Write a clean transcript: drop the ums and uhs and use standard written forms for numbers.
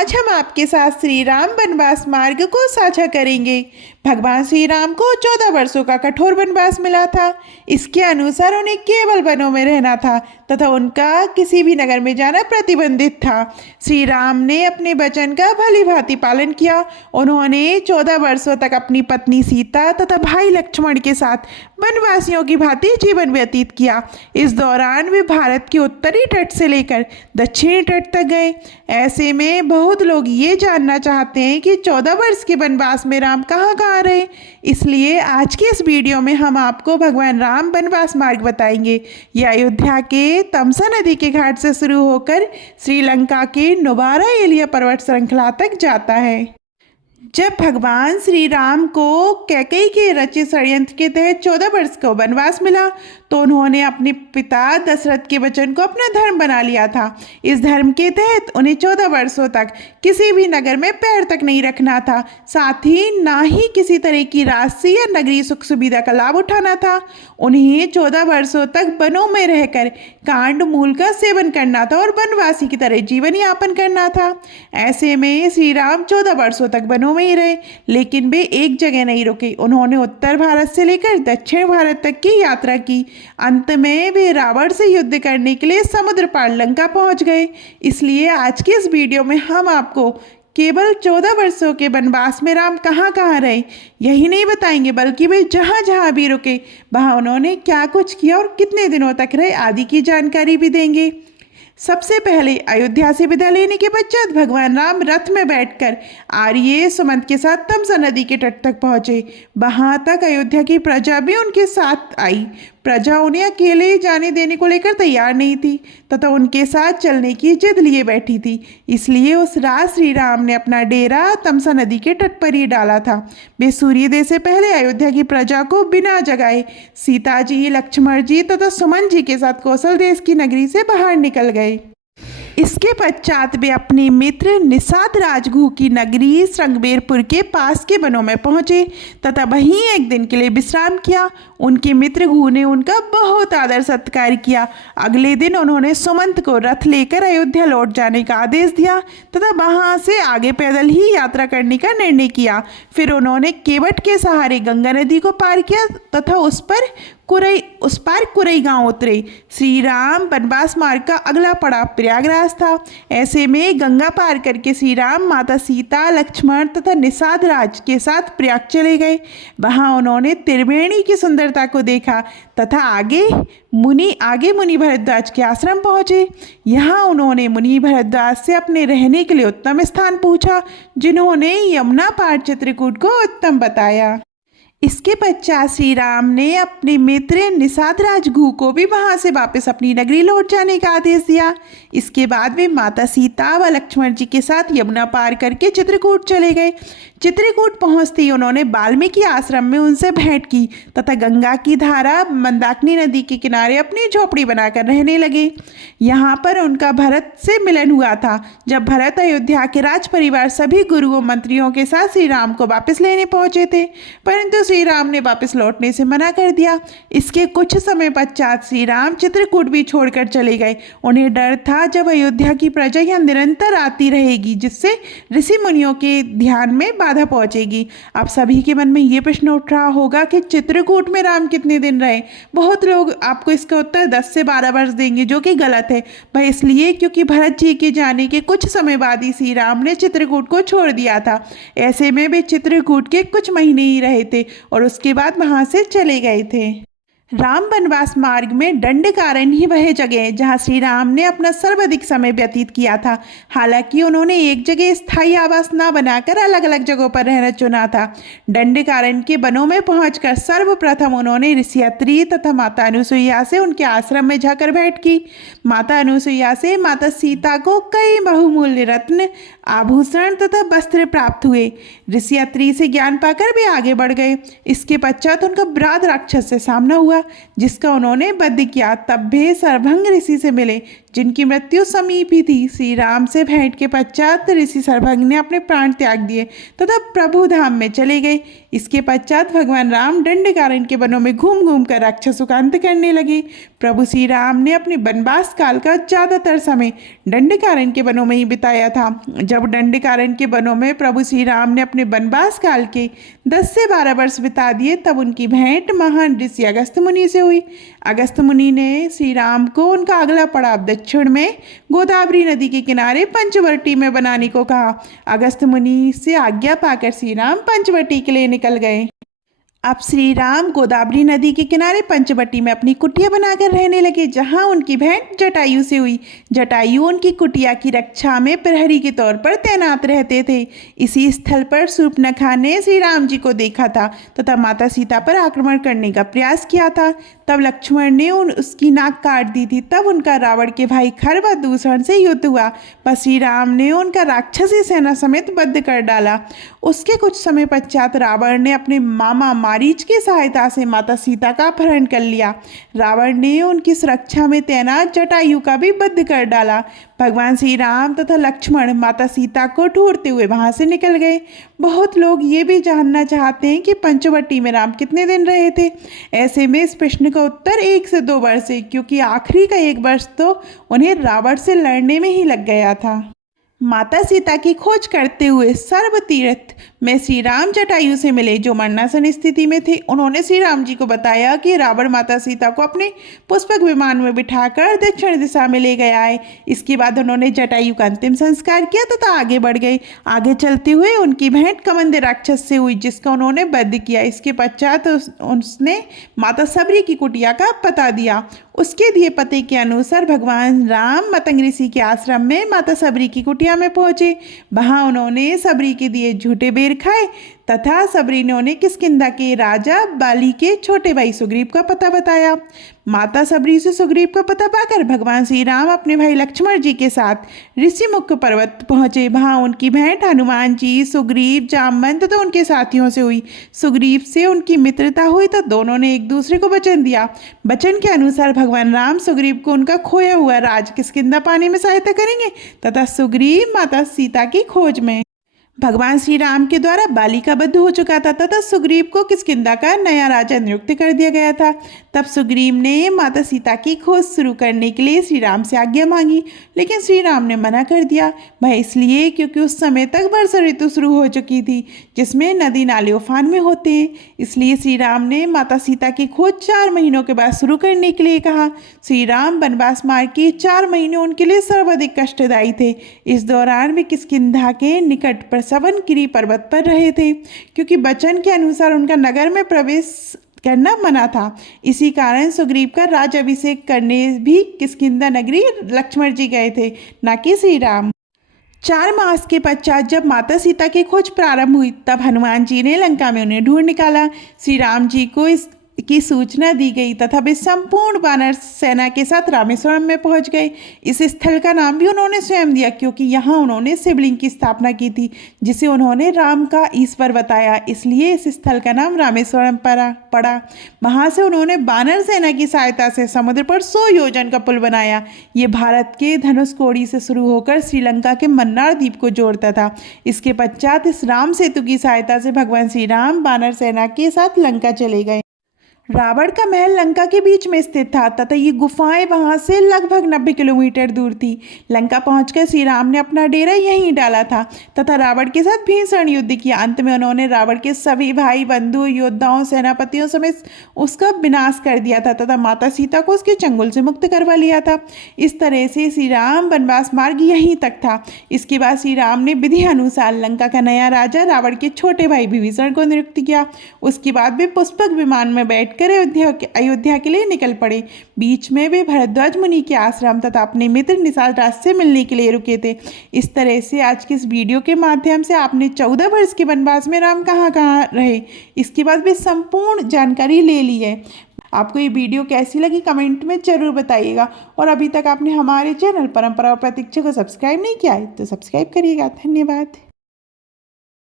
आज हम आपके साथ श्री राम वनवास मार्ग को साझा करेंगे। भगवान श्री राम को 14 वर्षों का कठोर वनवास मिला था। इसके अनुसार उन्हें केवल वनों में रहना था तथा उनका किसी भी नगर में जाना प्रतिबंधित था। श्री राम ने अपने वचन का भली भांति पालन किया। उन्होंने 14 वर्षों तक अपनी पत्नी सीता तथा भाई लक्ष्मण के साथ वनवासियों की भांति जीवन व्यतीत किया। इस दौरान वे भारत के उत्तरी तट से लेकर दक्षिणी तट तक गए। ऐसे में बहुत लोग ये जानना चाहते हैं कि 14 वर्ष के वनवास में राम कहाँ कहाँ रहे। इसलिए आज के इस वीडियो में हम आपको भगवान राम वनवास मार्ग बताएंगे। यह अयोध्या के तमसा नदी के घाट से शुरू होकर श्रीलंका के नुबारा एलिया पर्वत श्रृंखला तक जाता है। जब भगवान श्री राम को कैकेयी के रचित षड्यंत्र के तहत 14 वर्ष का वनवास मिला तो उन्होंने अपने पिता दशरथ के वचन को अपना धर्म बना लिया था। इस धर्म के तहत उन्हें 14 वर्षों तक किसी भी नगर में पैर तक नहीं रखना था। साथ ही ना ही किसी तरह की राजसी या नगरीय सुख सुविधा का लाभ उठाना था। उन्हें 14 वर्षों तक वनों में रहकर कांड मूल का सेवन करना था और वनवासी की तरह जीवन यापन करना था। ऐसे में श्री राम 14 वर्षों तक वनों में ही रहे, लेकिन वे एक जगह नहीं रुके। उन्होंने उत्तर भारत से लेकर दक्षिण भारत तक की यात्रा की। अंत में वे रावण से युद्ध करने के लिए समुद्र पार लंका पहुंच गए। इसलिए आज की इस वीडियो में हम आपको केवल 14 वर्षों के वनवास में राम कहाँ कहाँ रहे यही नहीं बताएंगे, बल्कि वे जहाँ जहाँ भी रुके वहाँ उन्होंने क्या कुछ किया और कितने दिनों तक रहे आदि की जानकारी भी देंगे। सबसे पहले अयोध्या से विदा लेने के पश्चात भगवान राम रथ में बैठकर आर्य सुमंत के साथ तमसा नदी के तट तक पहुंचे। वहां तक अयोध्या की प्रजा भी उनके साथ आई। प्रजा उन्हें अकेले जाने देने को लेकर तैयार नहीं थी तथा उनके साथ चलने की जिद लिए बैठी थी। इसलिए उस रात श्री राम ने अपना डेरा तमसा नदी के तट पर ही डाला था। वे सूर्योदय से पहले अयोध्या की प्रजा को बिना जगाए सीता जी, लक्ष्मण जी तथा सुमन जी के साथ कौशल देश की नगरी से बाहर निकल गए। इसके पश्चात वे अपने मित्र निषाद राजगुह की नगरी श्रृंगबेरपुर के पास के वनों में पहुंचे तथा वहीं एक दिन के लिए विश्राम किया। उनके मित्र गुह ने उनका बहुत आदर सत्कार किया। अगले दिन उन्होंने सुमंत को रथ लेकर अयोध्या लौट जाने का आदेश दिया तथा वहां से आगे पैदल ही यात्रा करने का निर्णय किया। फिर उन्होंने केवट के सहारे गंगा नदी को पार किया तथा उस पार कुरई गांव उतरे। श्री राम वनवास मार्ग का अगला पड़ाव प्रयागराज था। ऐसे में गंगा पार करके श्री राम माता सीता, लक्ष्मण तथा निषाद राज के साथ प्रयाग चले गए। वहां उन्होंने त्रिवेणी की सुंदरता को देखा तथा आगे मुनि भरद्वाज के आश्रम पहुंचे। यहाँ उन्होंने मुनि भरद्वाज से अपने रहने के लिए उत्तम स्थान पूछा, जिन्होंने यमुना पार चित्रकूट को उत्तम बताया। इसके पश्चात श्री राम ने अपने मित्र निषाद राजगुह को भी वहां से वापस अपनी नगरी लौट जाने का आदेश दिया। इसके बाद वे माता सीता व लक्ष्मण जी के साथ यमुना पार करके चित्रकूट चले गए। चित्रकूट पहुंचते ही उन्होंने वाल्मीकि आश्रम में उनसे भेंट की तथा गंगा की धारा मंदाकिनी नदी के किनारे अपनी झोपड़ी बनाकर रहने लगे। यहाँ पर उनका भरत से मिलन हुआ था। जब भरत अयोध्या के राज परिवार सभी गुरुओं मंत्रियों के साथ श्री राम को वापस लेने पहुंचे थे, परंतु श्री राम ने वापस लौटने से मना कर दिया। इसके कुछ समय पश्चात श्री राम चित्रकूट भी छोड़कर चले गए। उन्हें डर था जब अयोध्या की प्रजा यहाँ निरंतर आती रहेगी, जिससे ऋषि मुनियों के ध्यान में बाधा पहुंचेगी। अब सभी के मन में ये प्रश्न उठ रहा होगा कि चित्रकूट में राम कितने दिन रहे। बहुत लोग आपको इसका उत्तर 10 से 12 वर्ष देंगे, जो कि गलत है। वह इसलिए क्योंकि भरत जी के जाने के कुछ समय बाद ही श्री राम ने चित्रकूट को छोड़ दिया था। ऐसे में वे चित्रकूट के कुछ महीने ही रहे थे और उसके बाद वहां से चले गए थे। राम वनवास मार्ग में दंडकारण्य ही वह जगह है जहाँ श्री राम ने अपना सर्वाधिक समय व्यतीत किया था। हालांकि उन्होंने एक जगह स्थायी आवास न बनाकर अलग अलग जगहों पर रहना चुना था। दंडकारण्य के वनों में पहुंचकर सर्वप्रथम उन्होंने ऋषि अत्रि तथा माता अनुसुईया से उनके आश्रम में जाकर भेंट की। माता अनुसुईया से माता सीता को कई बहुमूल्य रत्न, आभूषण तथा वस्त्र प्राप्त हुए। ऋषि अत्रि से ज्ञान पाकर भी आगे बढ़ गए। इसके पश्चात उनका ब्राद राक्षस से सामना हुआ, जिसका उन्होंने वध किया। तब वे सरभंग ऋषि से मिले, जिनकी मृत्यु समीप ही थी। श्री राम से भेंट के पश्चात ऋषि सर्वज्ञ ने अपने प्राण त्याग दिए तथा प्रभु धाम में चले गए। इसके पश्चात भगवान राम दंडकारण्य के वनों में घूम घूम कर राक्षसों का अंत करने लगे। प्रभु श्री राम ने अपने वनवास काल का ज़्यादातर समय दंडकारण्य के वनों में ही बिताया था। जब दंडकारण्य के वनों में प्रभु श्री राम ने अपने वनवास काल के 10 से 12 वर्ष बिता दिए, तब उनकी भेंट महान ऋषि अगस्त्य मुनि से हुई। अगस्त्य मुनि ने श्री राम को उनका अगला पड़ाव दक्षिण में गोदावरी नदी के किनारे पंचवटी में बनाने को कहा। अगस्त्य मुनि से आज्ञा पाकर श्री राम पंचवटी के लिए निकल गए। अब श्री राम गोदावरी नदी के किनारे पंचवटी में अपनी कुटिया बनाकर रहने लगे, जहां उनकी भेंट जटायु से हुई। जटायु उनकी कुटिया की रक्षा में प्रहरी के तौर पर तैनात रहते थे। इसी स्थल पर शूर्पणखा ने श्री राम जी को देखा था तथा माता सीता पर आक्रमण करने का प्रयास किया था। तब लक्ष्मण ने उसकी नाक काट दी थी। तब उनका रावण के भाई खर व दूषण से युद्ध हुआ, पर श्री राम ने उनका राक्षसी सेना समेत वध कर डाला। उसके कुछ समय पश्चात रावण ने अपने मामा मारीच की सहायता से माता सीता का अपहरण कर लिया। रावण ने उनकी सुरक्षा में तैनात जटायु का भी वध कर डाला। भगवान श्री राम तथा लक्ष्मण माता सीता को ढूंढते हुए वहां से निकल गए। बहुत लोग ये भी जानना चाहते हैं कि पंचवटी में राम कितने दिन रहे थे। ऐसे में इस प्रश्न का उत्तर 1 से 2 वर्ष है, क्योंकि आखिरी का 1 वर्ष तो उन्हें रावण से लड़ने में ही लग गया था। माता सीता की खोज करते हुए सर्व तीर्थ में श्री राम जटायु से मिले, जो मरणासन स्थिति में थे। उन्होंने श्री राम जी को बताया कि रावण माता सीता को अपने पुष्पक विमान में बिठाकर दक्षिण दिशा में ले गया है। इसके बाद उन्होंने जटायु का अंतिम संस्कार किया तथा आगे बढ़ गए। आगे चलते हुए उनकी भेंट कमंद राक्षस से हुई, जिसका उन्होंने वध किया। इसके पश्चात उसने माता सबरी की कुटिया का पता दिया। उसके दिए पते के अनुसार भगवान राम मतंग ऋषि के आश्रम में माता सबरी की कुटिया में पहुंचे। वहां उन्होंने सबरी के दिए झूठे बेर खाए तथा सबरी ने उन्हें किष्किंधा के राजा बाली के छोटे भाई सुग्रीव का पता बताया। माता सबरी से सुग्रीव का पता पाकर भगवान श्री राम अपने भाई लक्ष्मण जी के साथ ऋषिमुख पर्वत पहुंचे। वहां उनकी भेंट हनुमान जी, सुग्रीव, जामवंत तो उनके साथियों से हुई। सुग्रीव से उनकी मित्रता हुई तो दोनों ने एक दूसरे को वचन दिया। वचन के अनुसार भगवान राम सुग्रीव को उनका खोया हुआ राज किष्किंधा पाने में सहायता करेंगे तथा सुग्रीव माता सीता की खोज में। भगवान श्री राम के द्वारा बाली का वध हो चुका था तथा सुग्रीव को किष्किंधा का नया राजा नियुक्त कर दिया गया था। तब सुग्रीव ने माता सीता की खोज शुरू करने के लिए श्री राम से आज्ञा मांगी, लेकिन श्री राम ने मना कर दिया। वह इसलिए क्योंकि उस समय तक वर्षा ऋतु शुरू हो चुकी थी, जिसमें नदी नाले उफान में होते हैं। इसलिए श्री राम ने माता सीता की खोज 4 महीनों के बाद शुरू करने के लिए कहा। श्री राम वनवास मार्ग के 4 महीने उनके लिए सर्वाधिक कष्टदायी थे। इस दौरान वे किष्किंधा के निकट प्रसवनगिरी पर्वत पर रहे थे, क्योंकि वचन के अनुसार उनका नगर में प्रवेश करना मना था। इसी कारण सुग्रीव का राज्याभिषेक करने भी किष्किंधा नगरी लक्ष्मण जी गए थे, न कि श्री राम। 4 मास के पश्चात जब माता सीता की खोज प्रारंभ हुई, तब हनुमान जी ने लंका में उन्हें ढूंढ निकाला। श्री राम जी को की सूचना दी गई तथा वे संपूर्ण वानर सेना के साथ रामेश्वरम में पहुंच गए। इस स्थल का नाम भी उन्होंने स्वयं दिया, क्योंकि यहाँ उन्होंने शिवलिंग की स्थापना की थी, जिसे उन्होंने राम का ईश्वर बताया। इसलिए इस स्थल का नाम रामेश्वरम पड़ा। वहाँ से उन्होंने वानर सेना की सहायता से समुद्र पर 100 योजन का पुल बनाया। ये भारत के धनुषकोडी से शुरू होकर श्रीलंका के मन्नार द्वीप को जोड़ता था। इसके पश्चात इस राम सेतु की सहायता से भगवान श्री राम वानर सेना के साथ लंका चले गए। रावण का महल लंका के बीच में स्थित था तथा ये गुफाएं वहां से लगभग 90 किलोमीटर दूर थी। लंका पहुंचकर श्री राम ने अपना डेरा यहीं डाला था तथा रावण के साथ भीषण युद्ध किया। अंत में उन्होंने रावण के सभी भाई बंधु, योद्धाओं, सेनापतियों समेत उसका विनाश कर दिया था तथा माता सीता को उसके चंगुल से मुक्त करवा लिया था। इस तरह से श्री राम वनवास मार्ग यहीं तक था। इसके बाद श्री राम ने विधि अनुसार लंका का नया राजा रावण के छोटे भाई विभीषण को नियुक्त किया। उसके बाद वे पुष्पक विमान में बैठ अयोध्या के लिए निकल पड़े। बीच में वे भरद्वाज मुनि के आश्रम तथा अपने मित्र निषाद राज से मिलने के लिए रुके थे। इस तरह से आज की इस वीडियो के माध्यम से आपने 14 वर्ष के वनवास में राम कहाँ कहाँ रहे, इसके बाद भी संपूर्ण जानकारी ले ली है। आपको ये वीडियो कैसी लगी कमेंट में जरूर बताइएगा, और अभी तक आपने हमारे चैनल परंपरा और प्रतीक्षा को सब्सक्राइब नहीं किया है तो सब्सक्राइब करिएगा। धन्यवाद।